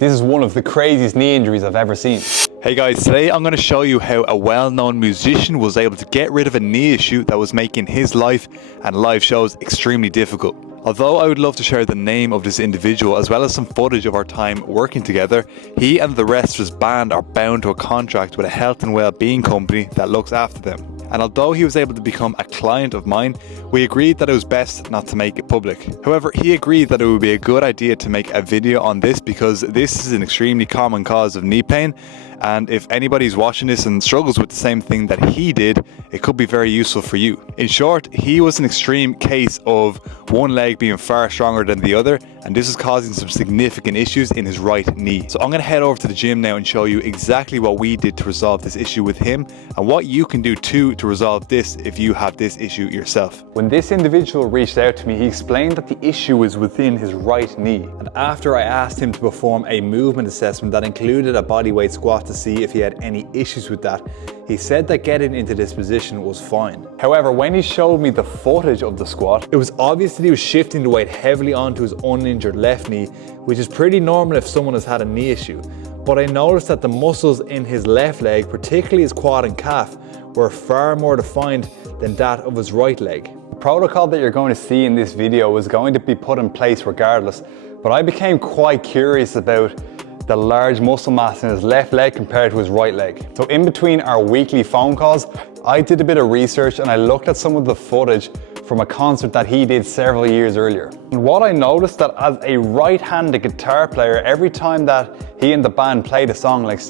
This is one of the craziest knee injuries I've ever seen. Hey guys, today I'm going to show you how a well-known musician was able to get rid of a knee issue that was making his life and live shows extremely difficult. Although I would love to share the name of this individual as well as some footage of our time working together, he and the rest of his band are bound to a contract with a health and well-being company that looks after them. And although he was able to become a client of mine, we agreed that it was best not to make it public. However, he agreed that it would be a good idea to make a video on this because this is an extremely common cause of knee pain, and if anybody's watching this and struggles with the same thing that he did, it could be very useful for you. In short, he was an extreme case of one leg being far stronger than the other, and this is causing some significant issues in his right knee. So I'm going to head over to the gym now and show you exactly what we did to resolve this issue with him and what you can do too to resolve this if you have this issue yourself. When this individual reached out to me, he explained that the issue was within his right knee. And after I asked him to perform a movement assessment that included a bodyweight squat to see if he had any issues with that, he said that getting into this position was fine. However, when he showed me the footage of the squat, it was obvious that he was shifting the weight heavily onto his uninjured left knee, which is pretty normal if someone has had a knee issue. But I noticed that the muscles in his left leg, particularly his quad and calf, were far more defined than that of his right leg. The protocol that you're going to see in this video was going to be put in place regardless, but I became quite curious about the large muscle mass in his left leg compared to his right leg. So in between our weekly phone calls, I did a bit of research and I looked at some of the footage from a concert that he did several years earlier. And what I noticed that as a right-handed guitar player, every time that he and the band played a song like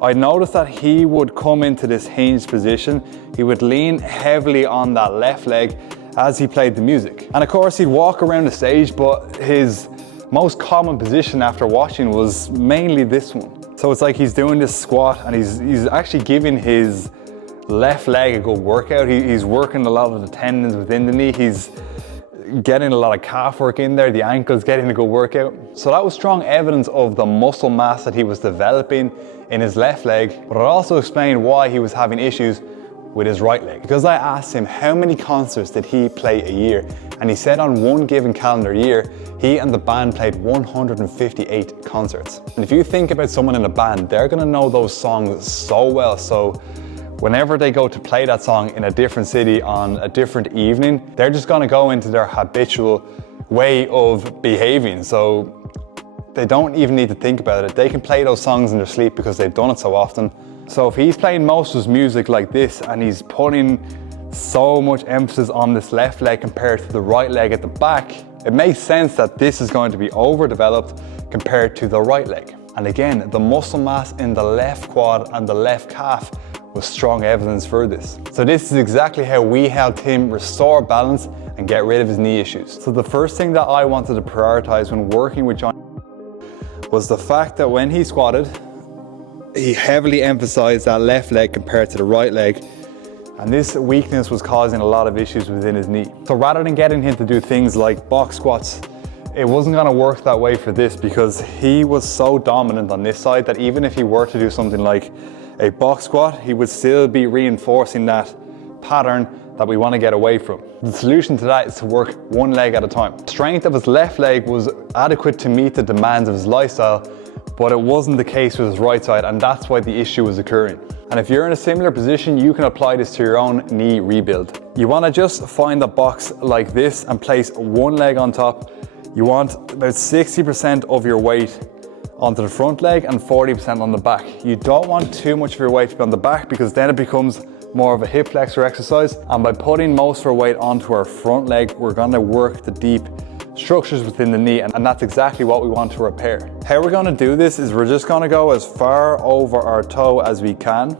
I noticed that he would come into this hinged position, he would lean heavily on that left leg as he played the music. And of course he'd walk around the stage, but his most common position after watching was mainly this one. So it's like he's doing this squat and he's actually giving his left leg a good workout. He's working a lot of the tendons within the knee. He's getting a lot of calf work in there. The ankle's getting a good workout. So that was strong evidence of the muscle mass that he was developing in his left leg, but it also explained why he was having issues with his right leg. Because I asked him how many concerts did he play a year, and he said on one given calendar year, he and the band played 158 concerts. And if you think about someone in a band, they're gonna know those songs so well, so whenever they go to play that song in a different city on a different evening, they're just gonna go into their habitual way of behaving. So they don't even need to think about it. They can play those songs in their sleep because they've done it so often. So if he's playing most of his music like this and he's putting so much emphasis on this left leg compared to the right leg at the back, it makes sense that this is going to be overdeveloped compared to the right leg. And again, the muscle mass in the left quad and the left calf was strong evidence for this. So this is exactly how we helped him restore balance and get rid of his knee issues. So the first thing that I wanted to prioritize when working with John was the fact that when he squatted, he heavily emphasized that left leg compared to the right leg, and this weakness was causing a lot of issues within his knee. So rather than getting him to do things like box squats, it wasn't going to work that way for this because he was so dominant on this side that even if he were to do something like a box squat, he would still be reinforcing that pattern that we want to get away from. The solution to that is to work one leg at a time. The strength of his left leg was adequate to meet the demands of his lifestyle, but it wasn't the case with his right side, and that's why the issue was occurring. And if you're in a similar position, you can apply this to your own knee rebuild. You want to just find a box like this and place one leg on top. You want about 60% of your weight onto the front leg and 40% on the back. You don't want too much of your weight to be on the back because then it becomes more of a hip flexor exercise. And by putting most of our weight onto our front leg, we're going to work the deep structures within the knee, and that's exactly what we want to repair. How we're going to do this is we're just going to go as far over our toe as we can.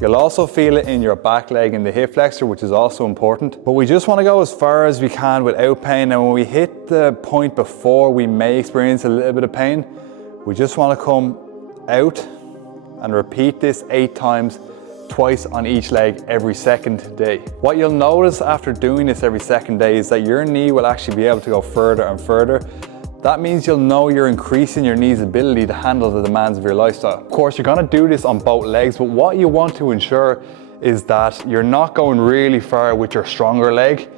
You'll also feel it in your back leg and the hip flexor, which is also important. But we just want to go as far as we can without pain, and when we hit the point before we may experience a little bit of pain, we just want to come out and repeat this 8 times, twice on each leg every second day. What you'll notice after doing this every second day is that your knee will actually be able to go further and further. That means you'll know you're increasing your knee's ability to handle the demands of your lifestyle. Of course, you're going to do this on both legs, but what you want to ensure is that you're not going really far with your stronger leg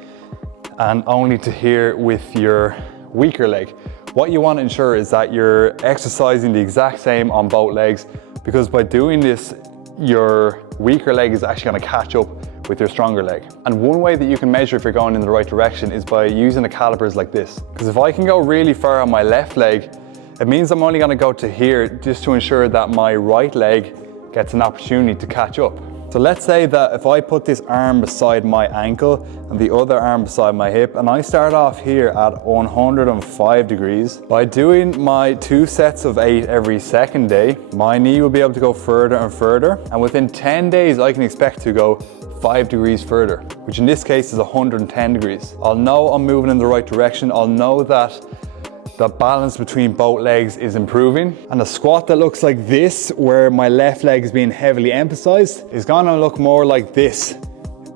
and only to here with your weaker leg. What you want to ensure is that you're exercising the exact same on both legs, because by doing this, your weaker leg is actually going to catch up with your stronger leg. And one way that you can measure if you're going in the right direction is by using the calipers like this. Because if I can go really far on my left leg, it means I'm only going to go to here just to ensure that my right leg gets an opportunity to catch up. So let's say that if I put this arm beside my ankle and the other arm beside my hip, and I start off here at 105 degrees, by doing my 2 sets of 8 every second day, my knee will be able to go further and further. And within 10 days, I can expect to go 5 degrees further, which in this case is 110 degrees. I'll know I'm moving in the right direction. I'll know that the balance between both legs is improving. And a squat that looks like this, where my left leg is being heavily emphasized, is gonna look more like this,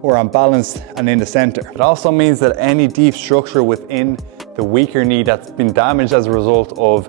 where I'm balanced and in the center. It also means that any deep structure within the weaker knee that's been damaged as a result of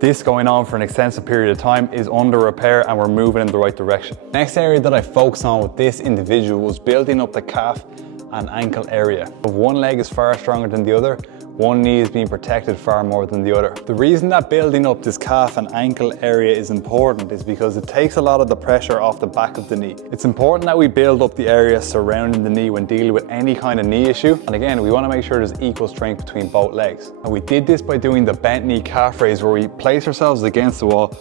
this going on for an extensive period of time is under repair, and we're moving in the right direction. Next area that I focused on with this individual was building up the calf and ankle area. If one leg is far stronger than the other, one knee is being protected far more than the other. The reason that building up this calf and ankle area is important is because it takes a lot of the pressure off the back of the knee. It's important that we build up the area surrounding the knee when dealing with any kind of knee issue. And again, we want to make sure there's equal strength between both legs. And we did this by doing the bent knee calf raise, where we place ourselves against the wall,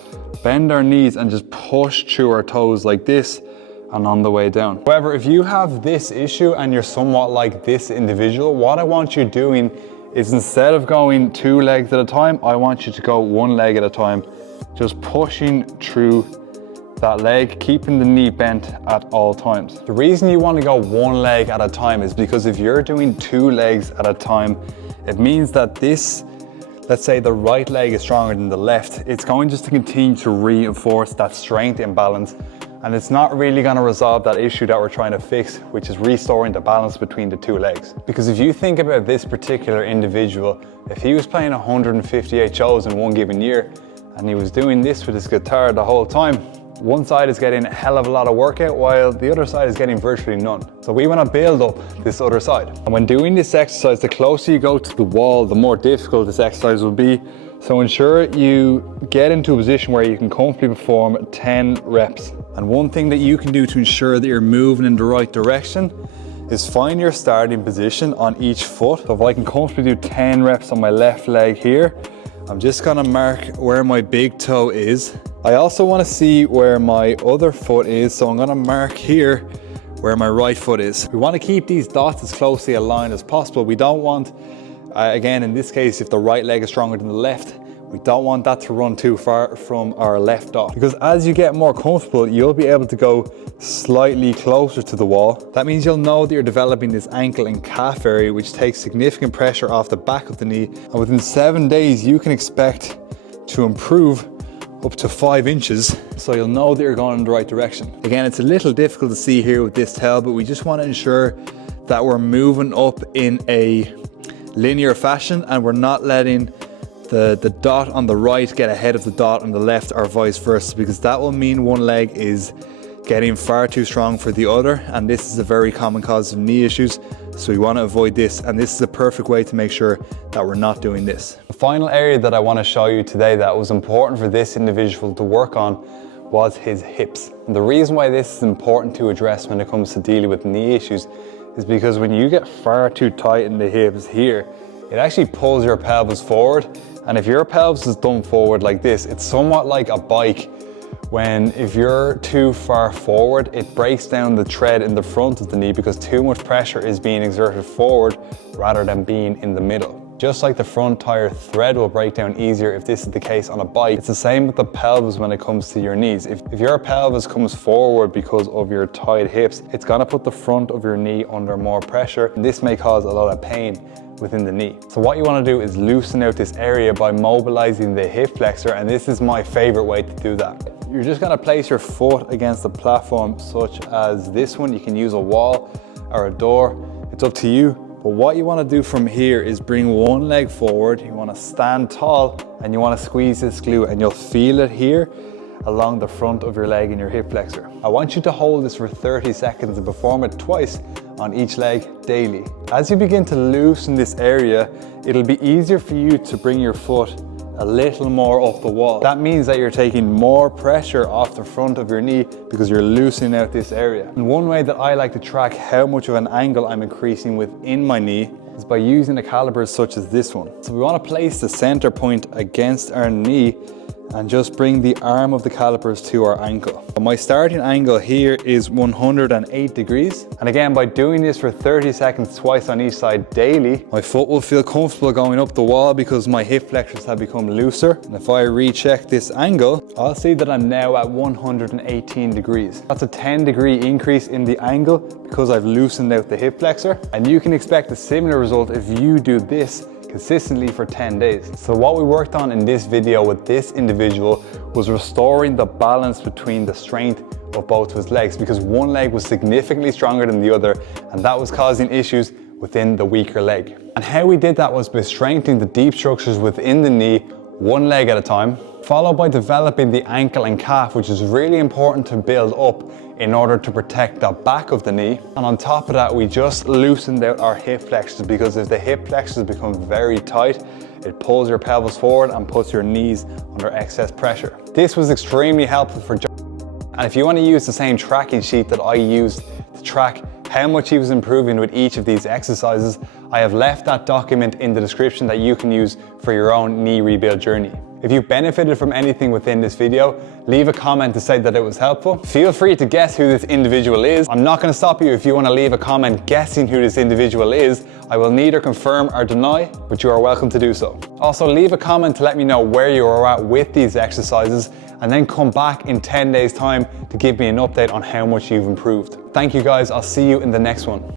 bend our knees and just push through our toes like this and on the way down. However, if you have this issue and you're somewhat like this individual, what I want you doing is, instead of going 2 legs at a time, I want you to go 1 leg at a time, just pushing through that leg, keeping the knee bent at all times. The reason you want to go 1 leg at a time is because if you're doing 2 legs at a time, it means that this, let's say the right leg is stronger than the left, it's going just to continue to reinforce that strength imbalance. And it's not really going to resolve that issue that we're trying to fix, which is restoring the balance between the 2 legs. Because if you think about this particular individual, if he was playing 158 shows in one given year and he was doing this with his guitar the whole time, one side is getting a hell of a lot of workout while the other side is getting virtually none. So we want to build up this other side. And when doing this exercise, the closer you go to the wall, the more difficult this exercise will be. So ensure you get into a position where you can comfortably perform 10 reps. And one thing that you can do to ensure that you're moving in the right direction is find your starting position on each foot. So if I can comfortably do 10 reps on my left leg here, I'm just gonna mark where my big toe is. I also wanna see where my other foot is, so I'm gonna mark here where my right foot is. We wanna keep these dots as closely aligned as possible. We don't want, again, in this case, if the right leg is stronger than the left, we don't want that to run too far from our left dot. Because as you get more comfortable, you'll be able to go slightly closer to the wall. That means you'll know that you're developing this ankle and calf area, which takes significant pressure off the back of the knee. And within 7 days, you can expect to improve up to 5 inches. So you'll know that you're going in the right direction. Again, it's a little difficult to see here with this towel, but we just want to ensure that we're moving up in a linear fashion and we're not letting the dot on the right get ahead of the dot on the left or vice versa, because that will mean one leg is getting far too strong for the other, and this is a very common cause of knee issues, so we want to avoid this, and this is a perfect way to make sure that we're not doing this. The final area that I want to show you today that was important for this individual to work on was his hips. And the reason why this is important to address when it comes to dealing with knee issues is because when you get far too tight in the hips here, it actually pulls your pelvis forward. And if your pelvis is done forward like this, it's somewhat like a bike when if you're too far forward, it breaks down the tread in the front of the knee because too much pressure is being exerted forward rather than being in the middle. Just like the front tire thread will break down easier if this is the case on a bike, it's the same with the pelvis when it comes to your knees. If your pelvis comes forward because of your tight hips, it's gonna put the front of your knee under more pressure, and this may cause a lot of pain within the knee. So what you want to do is loosen out this area by mobilizing the hip flexor, and this is my favorite way to do that. You're just going to place your foot against the platform such as this one. You can use a wall or a door, it's up to you. But what you want to do from here is bring one leg forward, you want to stand tall and you want to squeeze this glute, and you'll feel it here along the front of your leg and your hip flexor. I want you to hold this for 30 seconds and perform it twice on each leg daily. As you begin to loosen this area, it'll be easier for you to bring your foot a little more off the wall. That means that you're taking more pressure off the front of your knee because you're loosening out this area. And one way that I like to track how much of an angle I'm increasing within my knee is by using a caliper such as this one. So we want to place the center point against our knee and just bring the arm of the calipers to our ankle. My starting angle here is 108 degrees. And again, by doing this for 30 seconds twice on each side daily, my foot will feel comfortable going up the wall because my hip flexors have become looser. And if I recheck this angle, I'll see that I'm now at 118 degrees. That's a 10-degree increase in the angle because I've loosened out the hip flexor. And you can expect a similar result if you do this consistently for 10 days. So what we worked on in this video with this individual was restoring the balance between the strength of both of his legs, because one leg was significantly stronger than the other, and that was causing issues within the weaker leg. And how we did that was by strengthening the deep structures within the knee, one leg at a time, followed by developing the ankle and calf, which is really important to build up in order to protect the back of the knee. And on top of that, we just loosened out our hip flexors, because if the hip flexors become very tight, it pulls your pelvis forward and puts your knees under excess pressure. This was extremely helpful for John. And if you want to use the same tracking sheet that I used to track how much he was improving with each of these exercises, I have left that document in the description that you can use for your own knee rebuild journey. If you benefited from anything within this video, leave a comment to say that it was helpful. Feel free to guess who this individual is. I'm not going to stop you if you want to leave a comment guessing who this individual is. I will neither confirm or deny, but you are welcome to do so. Also, leave a comment to let me know where you are at with these exercises, and then come back in 10 days time to give me an update on how much you've improved. Thank you guys, I'll see you in the next one.